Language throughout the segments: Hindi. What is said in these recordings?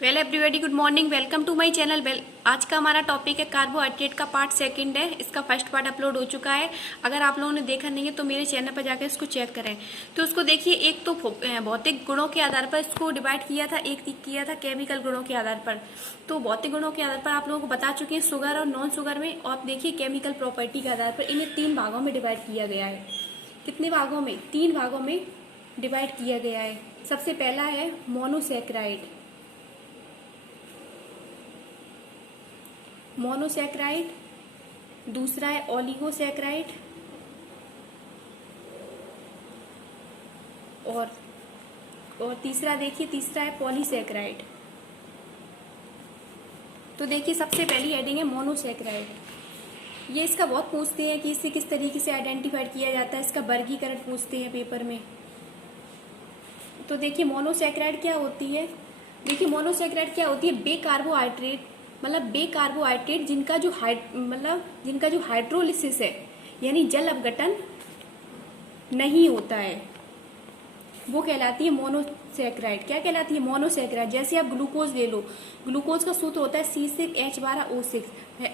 Well everybody, good morning. Welcome to my channel. आज का हमारा टॉपिक है कार्बोहाइड्रेट का पार्ट सेकंड है। इसका फर्स्ट पार्ट अपलोड हो चुका है। अगर आप लोगों ने देखा नहीं है तो मेरे चैनल पर जाकर इसको चेक करें। तो उसको देखिए, एक तो भौतिक गुणों के आधार पर इसको डिवाइड किया था, एक किया था केमिकल गुणों के आधार पर। तो भौतिक गुणों के आधार पर आप लोगों को बता चुके हैं शुगर और नॉन शुगर में। और आप देखिए केमिकल प्रॉपर्टी के आधार पर इन्हें 3 भागों में डिवाइड किया गया है। कितने भागों में? 3 भागों में डिवाइड किया गया है। सबसे पहला है मोनोसैकेराइड। मोनोसैकेराइड, दूसरा है ओलिगोसैकेराइड और तीसरा देखिए, तीसरा है पॉलीसैकेराइड। तो देखिए सबसे पहली हेडिंग है मोनोसैकेराइड। ये इसका बहुत पूछते हैं कि इसे किस तरीके से आइडेंटिफाइड किया जाता है, इसका वर्गीकरण पूछते हैं पेपर में। तो देखिए मोनोसैकेराइड क्या होती है। देखिए मोनोसैकेराइड क्या होती है, बेकार्बोहाइड्रेट, मतलब बेकार्बोहाइड्रेट जिनका जो हाइड्रोलिसिस है, यानी जल अपघटन नहीं होता है, वो कहलाती है मोनोसैकेराइड। क्या कहलाती है? मोनोसैकेराइड। जैसे आप ग्लूकोज ले लो, ग्लूकोज का सूत्र होता है C6H12O6।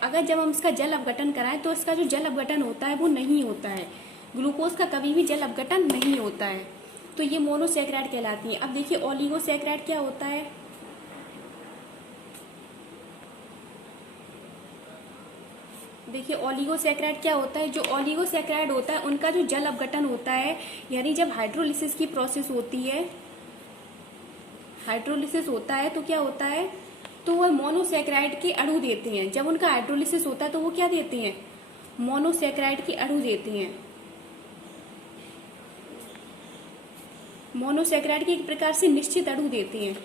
अगर जब हम इसका जल अपघटन कराएं तो इसका जो जल अपघटन होता है वो नहीं होता है। ग्लूकोज का कभी भी जल अपघटन नहीं होता है। तो ये मोनोसैकेराइड कहलाती है। अब देखिए ओलिगोसैकेराइड क्या होता है। देखिए ओलिगोसैकेराइड क्या होता है। जो ओलिगोसैकेराइड होता है उनका जो जल अपघटन होता है, यानी जब हाइड्रोलिसिस की प्रोसेस होती है, हाइड्रोलिसिस होता है तो क्या होता है, तो वह मोनोसैकेराइड के अणु देते हैं। जब उनका हाइड्रोलिसिस होता है तो वो क्या देते हैं? मोनोसैकेराइड के अणु देते हैं। मोनोसैकेराइड के एक प्रकार से निश्चित अणु देते हैं।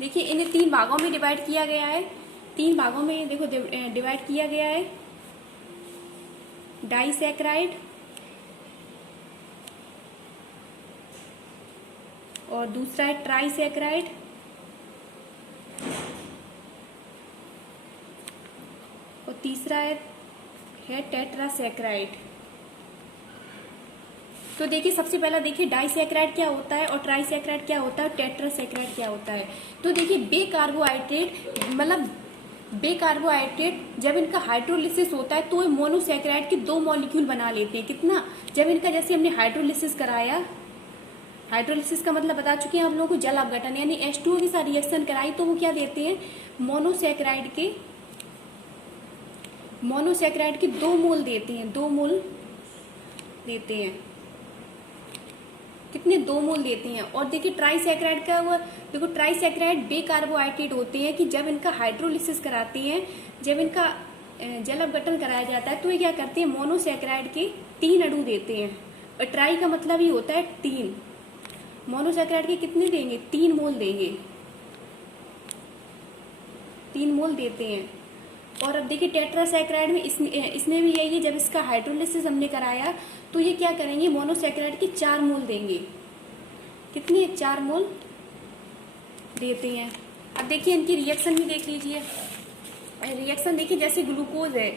देखिए इन्हें 3 भागों में डिवाइड किया गया है। 3 भागों में देखो डिवाइड किया गया है। डाइसैकेराइड और दूसरा है ट्राइसैकेराइड और तीसरा है टेट्रासैकेराइड। तो देखिए सबसे पहला देखिए डाइसैकेराइड क्या होता है और ट्राइसैकेराइड क्या होता है और टेट्रासैकेराइड क्या होता है। तो देखिए बेकार्बोहाइड्रेट जब इनका हाइड्रोलिसिस होता है तो ये मोनोसैकेराइड के 2 मॉलिक्यूल बना लेते हैं। कितना? जब इनका जैसे हमने हाइड्रोलिसिस कराया, हाइड्रोलिसिस का मतलब बता चुके हैं हम लोग को जल अपघटन, यानी H2O के साथ रिएक्शन कराई तो वो क्या देते हैं? मोनोसैकेराइड के 2 मोल देते हैं। 2 मोल देते हैं। कितने? 2 मोल देते हैं। और देखिए ट्राइसैकेराइड का हुआ, देखो ट्राइसैकेराइड बेकार्बोहाइड्रेट होते हैं कि जब इनका हाइड्रोलिसिस कराते हैं, जब इनका जल अपघटन कराया जाता है तो ये क्या करते हैं? मोनोसैकेराइड के 3 अणु देते हैं। और ट्राई का मतलब ही होता है 3। मोनोसैकेराइड के कितने देंगे? 3 मोल देंगे। 3 मोल देते हैं। और अब देखिए टेट्रासैकेराइड में इसमें भी यही है, जब इसका हाइड्रोलिसिस हमने कराया तो ये क्या करेंगे? मोनोसैकेराइड के 4 मोल देंगे। कितने? 4 मोल देते हैं। अब देखिए इनकी रिएक्शन भी देख लीजिए। रिएक्शन देखिए, जैसे ग्लूकोज है,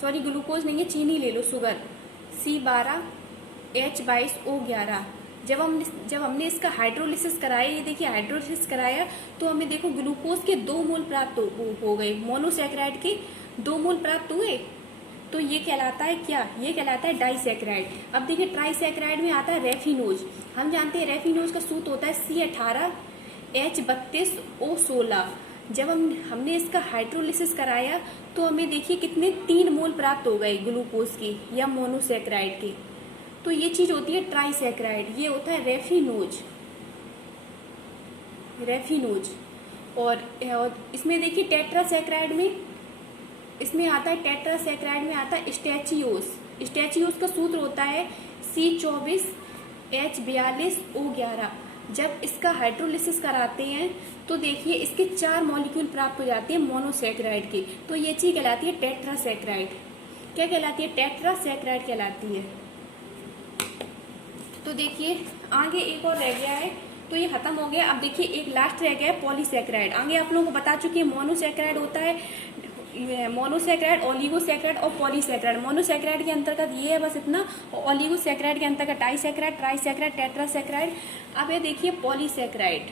सॉरी ग्लूकोज नहीं है, चीनी ले लो, शुगर, C12H22O11। जब हमने इसका हाइड्रोलिसिस कराया, ये देखिए हाइड्रोलिसिस कराया तो हमें देखो ग्लूकोज के 2 मोल प्राप्त हो गए, मोनोसैकेराइड के 2 मोल प्राप्त हुए। तो ये कहलाता है क्या? ये कहलाता है डाइसैकेराइड। अब देखिए ट्राइसैकेराइड में आता है रेफिनोज। हम जानते हैं रेफिनोज का सूत्र होता है C18H32O16। जब हमने इसका हाइड्रोलिसिस कराया तो हमें देखिए कितने 3 मोल प्राप्त हो गए ग्लूकोज के या मोनोसैकेराइड के। तो ये चीज होती है ट्राइसैकेराइड। ये होता है रेफिनोज। और इसमें देखिए टेट्रासैकेराइड में, इसमें आता है टेट्रासैकेराइड में आता है स्टैचियोस का सूत्र होता है C24H42O11। जब इसका हाइड्रोलिसिस कराते हैं तो देखिए इसके 4 मॉलिक्यूल प्राप्त हो जाते हैं मोनोसैकेराइड के। तो ये चीज कहलाती है टेट्रासैकेराइड। क्या कहलाती है? टेट्रासैकेराइड कहलाती है। तो देखिए आगे एक और रह गया है, तो ये खत्म हो गया। अब देखिए एक लास्ट रह गया है पॉलीसैकेराइड। आगे आप लोगों को बता चुके हैं मोनोसैकेराइड होता है, मोनोसेक्राइड, ओलिगोसेक्राइड और पॉलीसेक्राइड। मोनोसेक्राइड के अंतर्गत ये है बस इतना, और ओलिगोसेक्राइड के अंतर्गत डाइसेक्राइड, ट्राइसेक्राइड, टेट्रासेक्राइड। अब ये देखिए पॉलीसेक्राइड।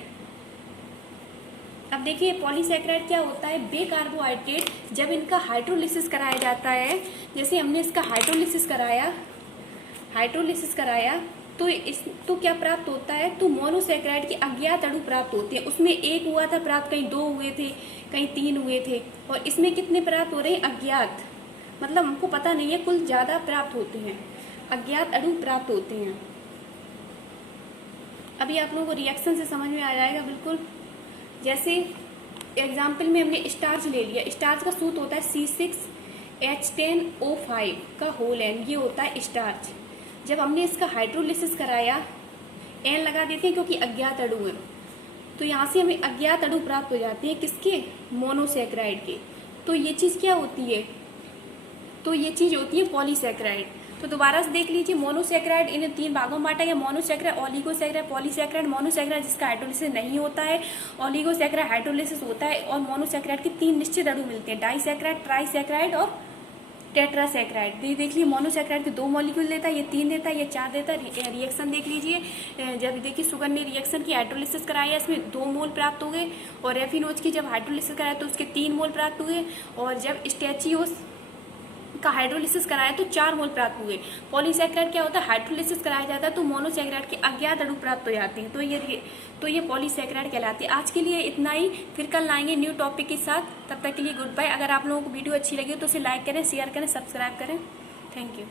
अब देखिए पॉलीसेक्राइड क्या होता है, बे कार्बोहाइड्रेट जब इनका हाइड्रोलिसिस कराया जाता है, जैसे हमने इसका हाइड्रोलिसिस कराया तो क्या प्राप्त होता है, तो मोनोसेक्राइड के अज्ञात अणु प्राप्त होते हैं। उसमें एक हुआ था प्राप्त, कहीं 2 हुए थे, कहीं 3 हुए थे, और इसमें कितने प्राप्त हो रहे हैं, अज्ञात, मतलब हमको पता नहीं है, कुल ज्यादा प्राप्त होते हैं, अज्ञात अणु प्राप्त होते हैं। अभी आप लोगों को रिएक्शन से समझ में आ जाएगा बिल्कुल। जैसे एग्जाम्पल में हमने स्टार्च ले लिया, स्टार्च का सूत्र होता है C6H10O5 का होल N, ये होता है स्टार्च। जब हमने इसका हाइड्रोलिसिस कराया, N लगा देते हैं क्योंकि अज्ञात अणु है, तो यहाँ से हमें अज्ञात अणु प्राप्त हो जाते हैं, किसके, मोनोसेक्राइड के। तो ये चीज क्या होती है, तो ये चीज होती है पॉलीसेक्राइड। तो दोबारा से देख लीजिए, मोनोसेक्राइड इन्हें 3 भागों में बांटा गया, मोनोसेक्राइड, ओलिगोसेक्राइड, पॉलीसेक्राइड। मोनोसेक्राइड जिसका हाइड्रोलिसिस नहीं होता है, ओलिगोसेक्राइड हाइड्रोलिसिस होता है, और मोनोसेक्राइड के 3 निश्चित अणु मिलते हैं, डाइसेक्राइड, ट्राइसेक्राइड और टेट्रासेक्राइड। देख लीजिए मोनोसेक्राइड के 2 मॉलिक्यूल देता है, ये 3 देता है, ये 4 देता है। रिएक्शन देख लीजिए, जब देखिए शुगर ने रिएक्शन की हाइड्रोलिसिस कराया, इसमें 2 मोल प्राप्त हो गए, और रेफिनोज की जब हाइड्रोलिसिस कराया तो उसके 3 मोल प्राप्त हुए, और जब स्टैचियोस का हाइड्रोलिसिस कराया तो 4 मोल प्राप्त हुए। पॉलीसेक्राइड क्या होता है, हाइड्रोलिसिस कराया जाता है तो मोनोसेक्राइड के अज्ञात अणु प्राप्त हो जाते हैं, तो ये पॉलीसेक्राइड कहलाते हैं। आज के लिए इतना ही, फिर कल आएंगे न्यू टॉपिक के साथ। तब तक के लिए गुड बाय। अगर आप लोगों को वीडियो अच्छी लगी तो उसे लाइक करें, शेयर करें, सब्सक्राइब करें। Thank you.